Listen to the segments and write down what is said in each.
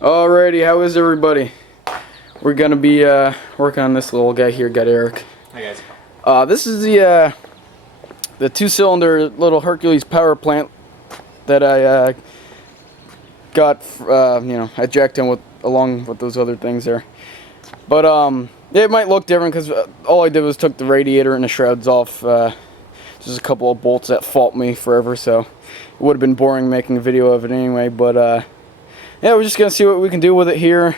Alrighty, how is everybody? We're gonna be working on this little guy here. Got Eric. Hi guys. This is the two-cylinder little Hercules power plant that I got. I jacked in with along with those other things there. But it might look different because all I did was took the radiator and the shrouds off. Just a couple of bolts that fault me forever, so it would have been boring making a video of it anyway. But yeah, we're just gonna see what we can do with it here.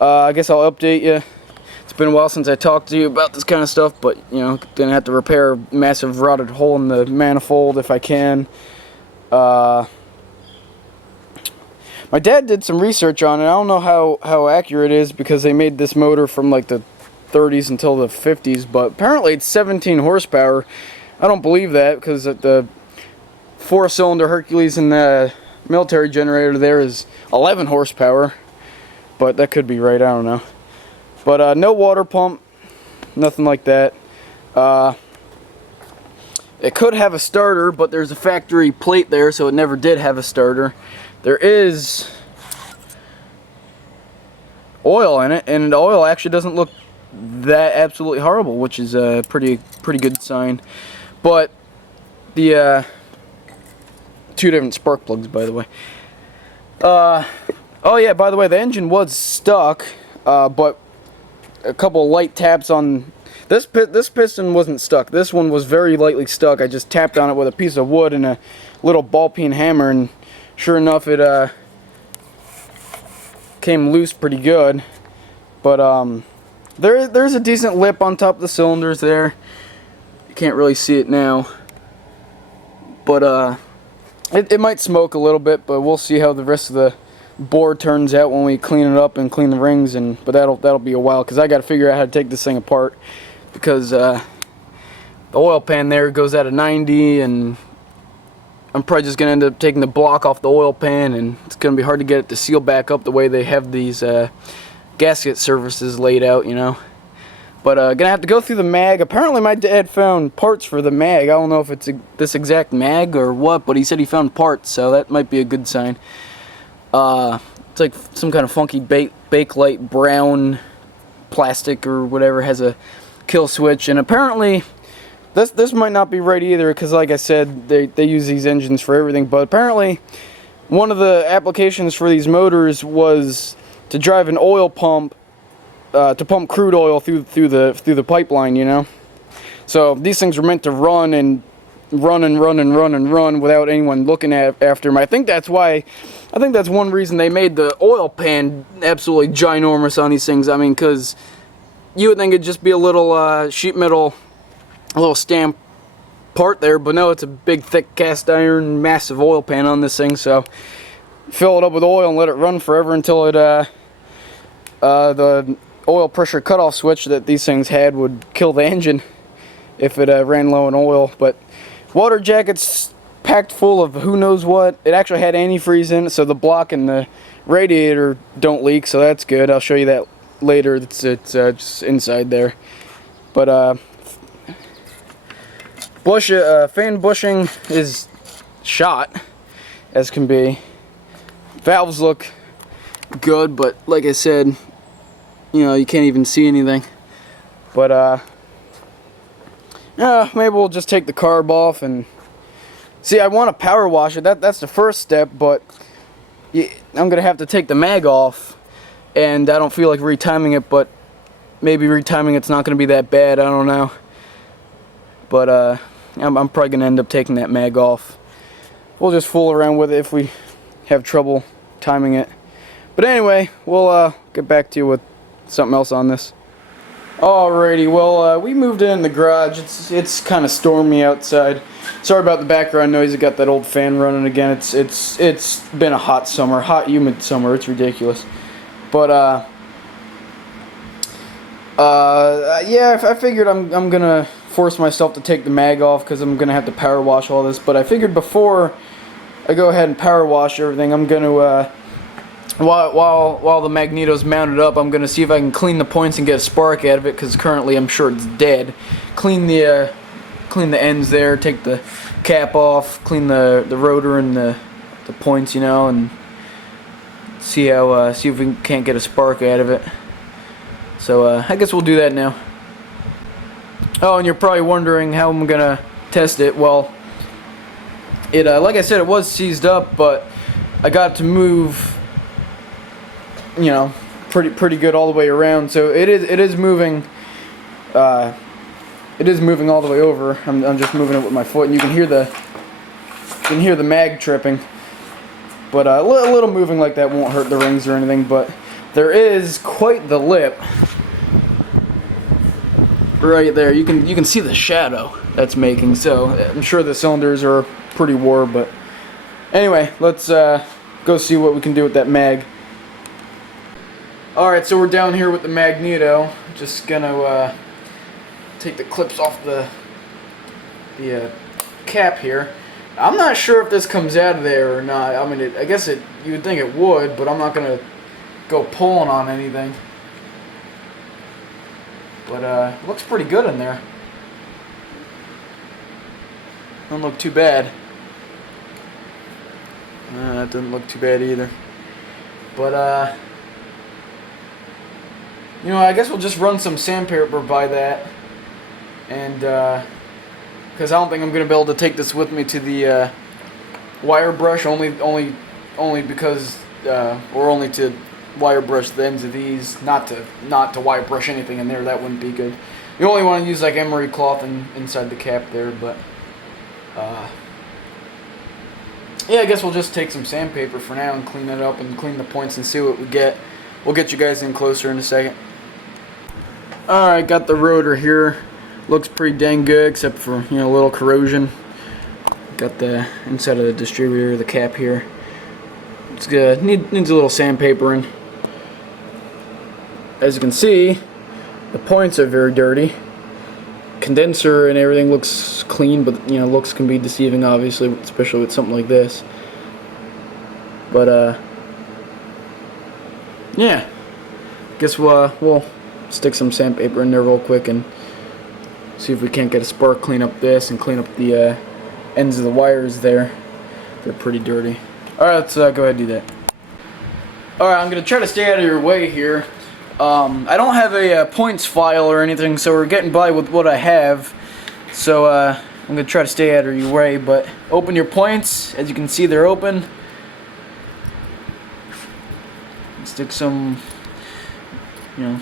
I guess I'll update you. It's been a while since I talked to you about this kind of stuff, but you know, gonna have to repair a massive rotted hole in the manifold if I can. My dad did some research on it. I don't know how accurate it is because they made this motor from like the 30s until the 50s, but apparently it's 17 horsepower. I don't believe that because the 4-cylinder Hercules in the military generator there is 11 horsepower, but that could be right, I don't know. But no water pump, nothing like that. It could have a starter, but there's a factory plate there, so it never did have a starter. There is oil in it, and the oil actually doesn't look that absolutely horrible, which is a pretty good sign. But the two different spark plugs, by the way. Oh yeah, by the way, the engine was stuck, but a couple light taps on this piston wasn't stuck. This one was very lightly stuck. I just tapped on it with a piece of wood and a little ball peen hammer, and sure enough, it came loose pretty good. But there's a decent lip on top of the cylinders there. You can't really see it now, but it might smoke a little bit, but we'll see how the rest of the board turns out when we clean it up and clean the rings. But that'll be a while because I got to figure out how to take this thing apart because the oil pan there goes out of 90, and I'm probably just gonna end up taking the block off the oil pan, and it's gonna be hard to get it to seal back up the way they have these gasket surfaces laid out, you know. But gonna have to go through the mag. Apparently my dad found parts for the mag. I don't know if it's this exact mag or what, but he said he found parts, so that might be a good sign. It's like some kind of funky Bakelite brown plastic or whatever, has a kill switch, and apparently this might not be right either because, like I said, they use these engines for everything. But apparently one of the applications for these motors was to drive an oil pump. To pump crude oil through the pipeline, you know. So these things were meant to run and run without anyone looking after them. I think that's one reason they made the oil pan absolutely ginormous on these things. I mean, because you would think it'd just be a little sheet metal, a little stamp part there, but no, it's a big, thick cast iron, massive oil pan on this thing. So fill it up with oil and let it run forever until it the oil pressure cutoff switch that these things had would kill the engine if it ran low on oil. But water jacket's packed full of who knows what. It actually had antifreeze in it, so the block and the radiator don't leak, so that's good. I'll show you that later. It's just inside there. But fan bushing is shot as can be. Valves look good, but like I said, you know, you can't even see anything. But yeah, maybe we'll just take the carb off and see. I want to power wash it. That's the first step, but I'm gonna have to take the mag off, and I don't feel like retiming it. But maybe retiming it's not gonna be that bad. I don't know. But I'm probably gonna end up taking that mag off. We'll just fool around with it if we have trouble timing it. But anyway, we'll get back to you with something else on this. Alrighty, well, we moved in the garage. It's kind of stormy outside. Sorry about the background noise. I got that old fan running again. It's been a hot summer, hot humid summer. It's ridiculous. But yeah, I figured I'm gonna force myself to take the mag off because I'm gonna have to power wash all this. But I figured before I go ahead and power wash everything, I'm gonna while the Magneto's mounted up, I'm gonna see if I can clean the points and get a spark out of it, because currently I'm sure it's dead. Clean the ends there, take the cap off, clean the rotor and the points, you know, and see if we can't get a spark out of it. So I guess we'll do that now. Oh, and you're probably wondering how I'm gonna test it. Well, it like I said, it was seized up, but I got it to move, you know, pretty good all the way around. So it is moving. It is moving all the way over. I'm just moving it with my foot, and you can hear the mag tripping. But a little moving like that won't hurt the rings or anything. But there is quite the lip right there. You can see the shadow that's making. So I'm sure the cylinders are pretty wore. But anyway, let's go see what we can do with that mag. All right, so we're down here with the Magneto. Just gonna take the clips off the cap here. I'm not sure if this comes out of there or not. I mean, I guess you would think it would, but I'm not gonna go pulling on anything. But it looks pretty good in there. Don't look too bad. That doesn't look too bad either. But you know, I guess we'll just run some sandpaper by that. And because I don't think I'm gonna be able to take this with me to the wire brush, only because or only to wire brush the ends of these, not to wire brush anything in there. That wouldn't be good. You only want to use like emery cloth inside the cap there. But yeah, I guess we'll just take some sandpaper for now and clean it up and clean the points and see what we get. We'll get you guys in closer in a second. Alright, got the rotor here. Looks pretty dang good, except for, you know, a little corrosion. Got the inside of the distributor, the cap here. It's good. Needs a little sandpapering. As you can see, the points are very dirty. Condenser and everything looks clean, but you know, looks can be deceiving, obviously, especially with something like this. But yeah, guess we'll stick some sandpaper in there real quick and see if we can't get a spark. Clean up this and clean up the ends of the wires there. They're pretty dirty. Alright, let's go ahead and do that. Alright, I'm going to try to stay out of your way here. I don't have a points file or anything, so we're getting by with what I have. So I'm going to try to stay out of your way, but open your points. As you can see, they're open. Stick some, you know,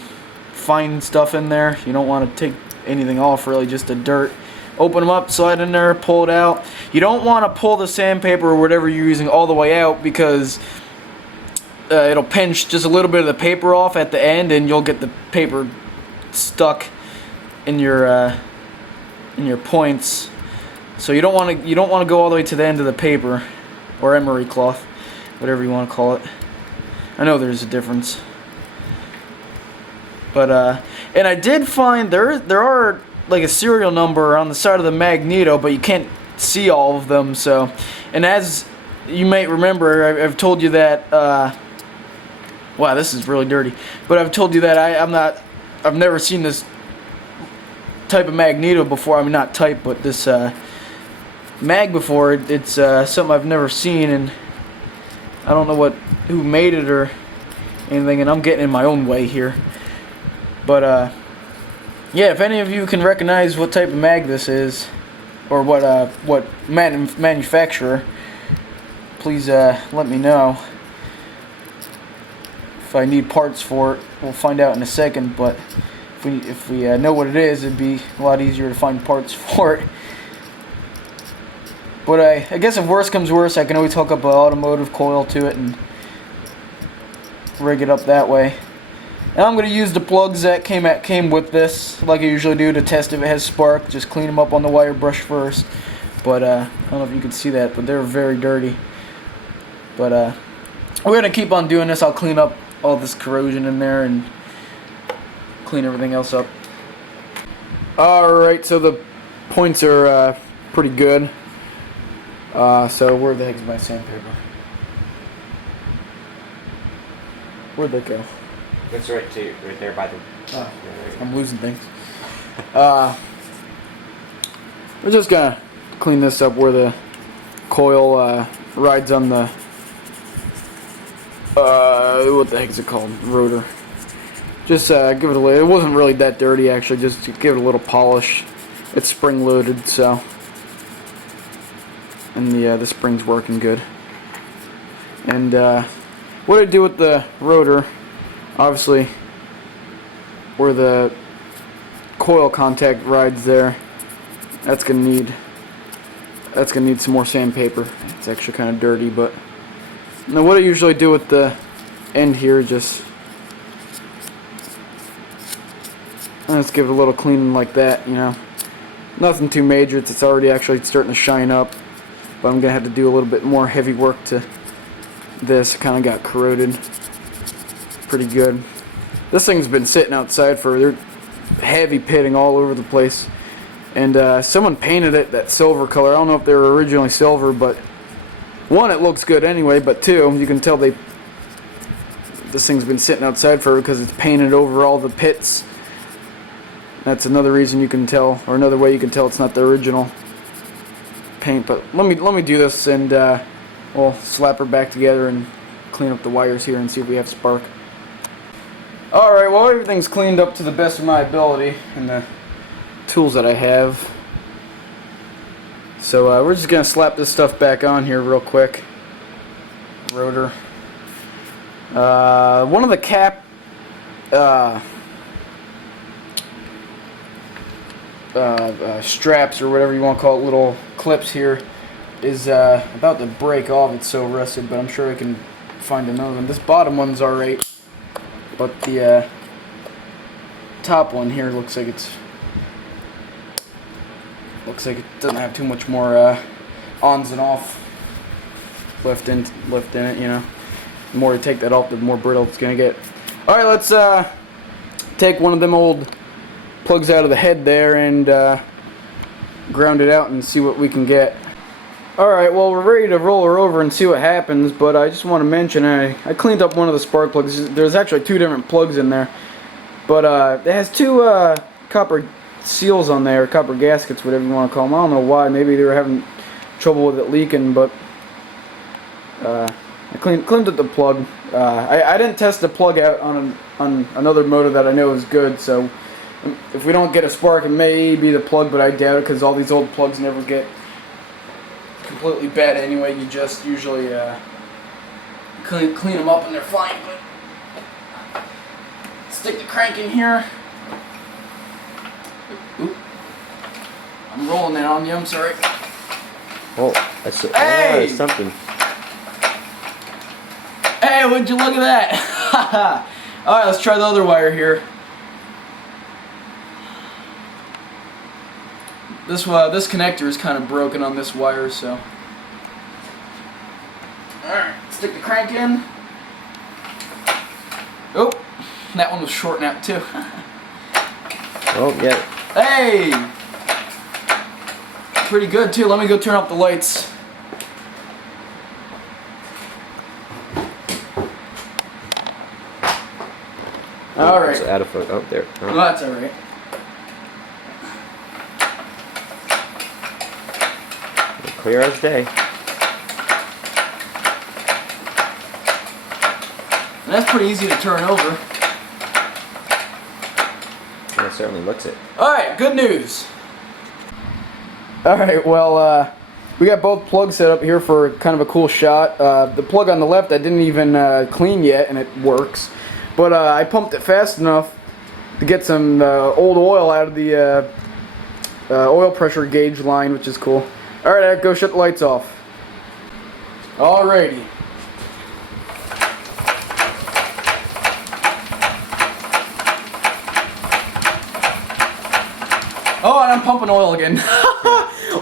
fine stuff in there. You don't want to take anything off, really, just the dirt. Open them up, slide in there, pull it out. You don't want to pull the sandpaper or whatever you're using all the way out, because it'll pinch just a little bit of the paper off at the end, and you'll get the paper stuck in your points. So you don't want to go all the way to the end of the paper, or emery cloth, whatever you want to call it. I know there's a difference. But and I did find there are like a serial number on the side of the Magneto, but you can't see all of them. So, and as you might remember, I've told you that. Wow, this is really dirty. But I've told you that I've never seen this type of Magneto before. I mean, not type, but this mag before. It's something I've never seen, and I don't know who made it or anything, and I'm getting in my own way here. But yeah, if any of you can recognize what type of mag this is, or what manufacturer, please let me know. If I need parts for it, we'll find out in a second. But if we know what it is, it'd be a lot easier to find parts for it. But I guess if worse comes worse, I can always hook up an automotive coil to it and rig it up that way. And I'm going to use the plugs that came with this, like I usually do, to test if it has spark. Just clean them up on the wire brush first. But I don't know if you can see that, but they're very dirty. But we're going to keep on doing this. I'll clean up all this corrosion in there and clean everything else up. Alright, so the points are pretty good. So where the heck is my sandpaper? Where'd that go? It's right there by the... Oh, I'm losing things. We're just gonna clean this up where the coil rides on the what the heck is it called? Rotor. Just give it a little. It wasn't really that dirty actually. Just to give it a little polish. It's spring loaded, so, and the spring's working good. And what I do with the rotor, obviously, where the coil contact rides there, that's gonna need some more sandpaper. It's actually kind of dirty, but now what I usually do with the end here, just let's give it a little cleaning like that, you know. Nothing too major. It's already actually starting to shine up, but I'm gonna have to do a little bit more heavy work to this. It kind of got corroded pretty good. This thing's been sitting outside for, they're heavy pitting all over the place, and someone painted it that silver color. I don't know if they were originally silver, but one, it looks good anyway, but two, you can tell this thing's been sitting outside for, because it's painted over all the pits. That's another reason you can tell, or another way you can tell it's not the original paint. But let me do this, and we'll slap her back together and clean up the wires here and see if we have spark. Alright, well, everything's cleaned up to the best of my ability and the tools that I have. So we're just gonna slap this stuff back on here real quick. Rotor. One of the cap straps, or whatever you want to call it, little clips here, is about to break off. It's so rusted, but I'm sure I can find another one. This bottom one's alright, but the top one here looks like it doesn't have too much more ons and off left in it, you know. The more you take that off, the more brittle it's gonna get. Alright, let's take one of them old plugs out of the head there and ground it out and see what we can get. Alright, well, we're ready to roll her over and see what happens, but I just want to mention I cleaned up one of the spark plugs. There's actually two different plugs in there, but it has two copper seals on there, copper gaskets, whatever you want to call them. I don't know why. Maybe they were having trouble with it leaking, but I cleaned up the plug. I didn't test the plug out on another motor that I know is good, so if we don't get a spark, it may be the plug, but I doubt it, because all these old plugs never get completely bad anyway. You just usually clean them up and they're fine. But stick the crank in here. Oop. I'm rolling that on you, I'm sorry. Oh, that's hey! Something. Hey, would you look at that? Alright, let's try the other wire here. This connector is kind of broken on this wire, so. Alright, stick the crank in. Oh, that one was shorting out too. Oh, yeah. Hey! Pretty good too. Let me go turn off the lights. Alright. It's out of focus. Oh, there. Oh. Well, that's alright. Clear as day. And that's pretty easy to turn over. Yeah, it certainly looks it. Alright, good news. Alright, well, we got both plugs set up here for kind of a cool shot. The plug on the left I didn't even clean yet, and it works. But I pumped it fast enough to get some old oil out of the oil pressure gauge line, which is cool. Alright, Eric, go shut the lights off. Alrighty. Oh, and I'm pumping oil again.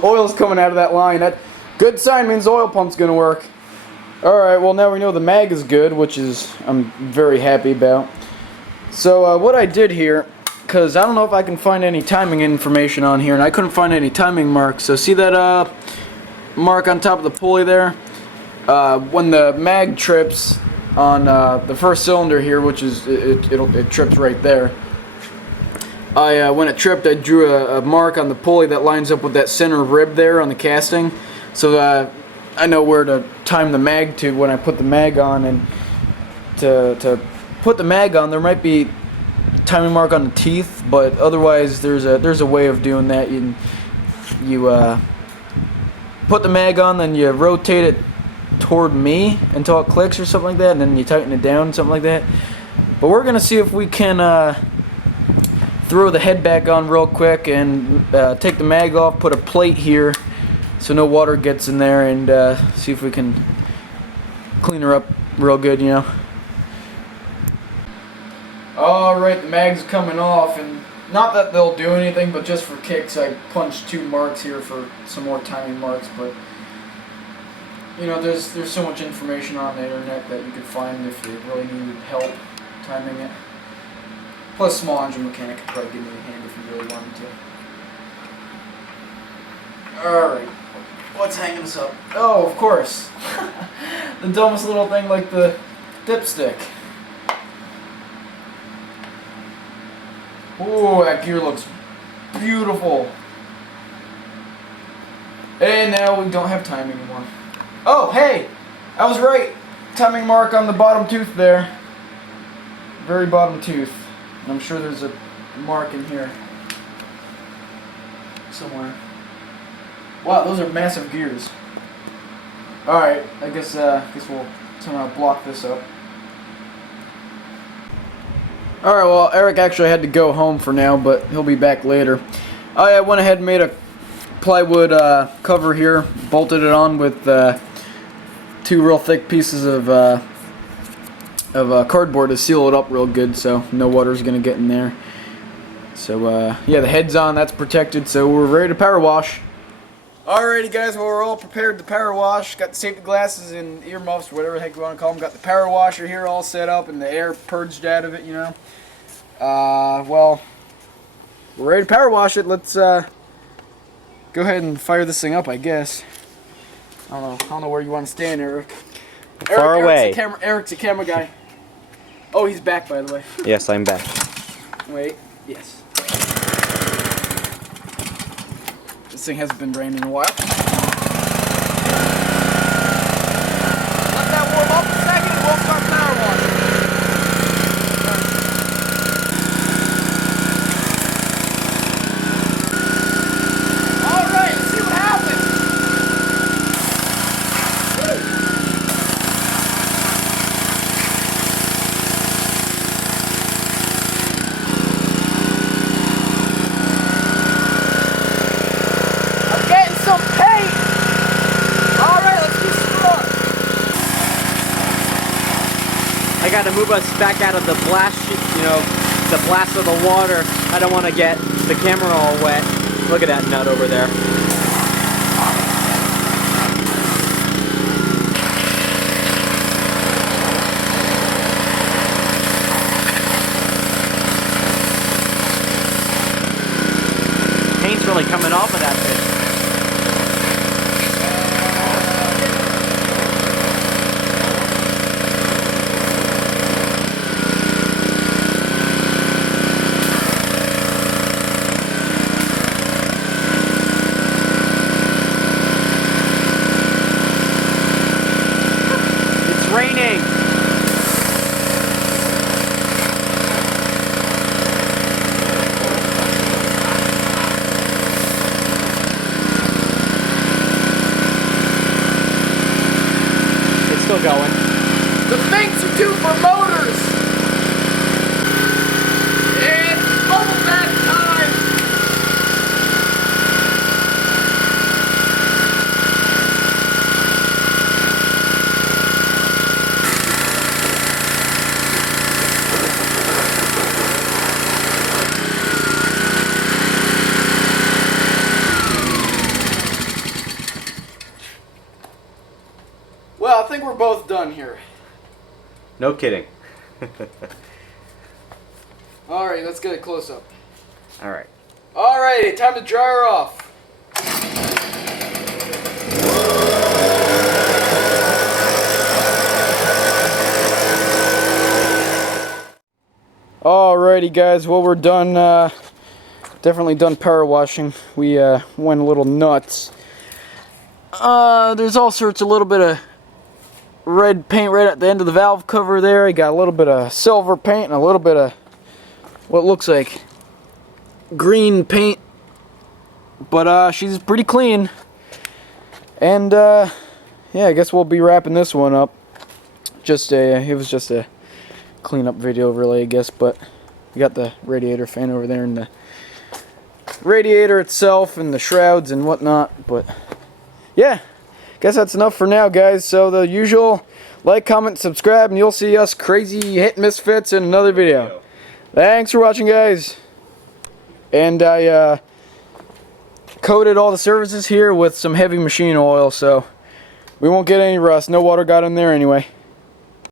Oil's coming out of that line. That good sign, means the oil pump's gonna work. Alright, well now we know the mag is good, which is I'm very happy about. So what I did here, because I don't know if I can find any timing information on here, and I couldn't find any timing marks. So see that mark on top of the pulley there? When the mag trips on the first cylinder here, which is it trips right there. When it tripped, I drew a mark on the pulley that lines up with that center rib there on the casting, so I know where to time the mag to when I put the mag on. And to put the mag on, there might be timing mark on the teeth, but otherwise there's a way of doing that. You put the mag on, then you rotate it toward me until it clicks or something like that, and then you tighten it down, something like that. But we're gonna see if we can throw the head back on real quick and take the mag off, put a plate here so no water gets in there, and see if we can clean her up real good, you know. Alright, the mag's coming off, and not that they'll do anything, but just for kicks I punched 2 marks here for some more timing marks. But you know, there's so much information on the internet that you could find if you really needed help timing it. Plus, a small engine mechanic could probably give me a hand if you really wanted to. Alright, what's hanging us up? Oh, of course. The dumbest little thing like the dipstick. Ooh, that gear looks beautiful. And now we don't have timing anymore. Oh, hey! I was right. Timing mark on the bottom tooth there. Very bottom tooth. And I'm sure there's a mark in here somewhere. Wow, those are massive gears. Alright, I guess we'll somehow block this up. Alright, well, Eric actually had to go home for now, but he'll be back later. I went ahead and made a plywood cover here, bolted it on with 2 real thick pieces of cardboard to seal it up real good so no water's going to get in there. So, yeah, the head's on, that's protected, so we're ready to power wash. Alrighty guys, well, we're all prepared to power wash. Got the safety glasses and earmuffs, whatever the heck you want to call them. Got the power washer here all set up and the air purged out of it, you know. Well, we're ready to power wash it. Let's go ahead and fire this thing up, I guess. I don't know where you want to stand, Eric. Far away. Eric's a camera guy. Oh, he's back, by the way. Yes, I'm back. Wait, yes. This thing hasn't been raining in a while. Let that warm up a second and we'll start power washing. Alright, let's see what happens. I'm getting some paint. Alright, let's do some more. I gotta move us back out of the blast, you know, the blast of the water. I don't want to get the camera all wet. Look at that nut over there. Paint's really coming off of that fish. Raining. It's still going. The things you do for motors. It's bubble bath time. Well, I think we're both done here. No kidding. Alright, let's get a close up. All right. Alrighty, time to dry her off. Alrighty guys, well we're done, definitely done power washing. We went a little nuts. There's all sorts of little bit of red paint right at the end of the valve cover there. I got a little bit of silver paint and a little bit of what looks like green paint. But she's pretty clean. And yeah, I guess we'll be wrapping this one up. It was just a cleanup video really, I guess, but we got the radiator fan over there and the radiator itself and the shrouds and whatnot. But yeah, guess that's enough for now, guys. So the usual, like, comment, subscribe, and you'll see us crazy hit misfits in another video. Thanks for watching, guys. And I coated all the surfaces here with some heavy machine oil, so we won't get any rust. No water got in there anyway.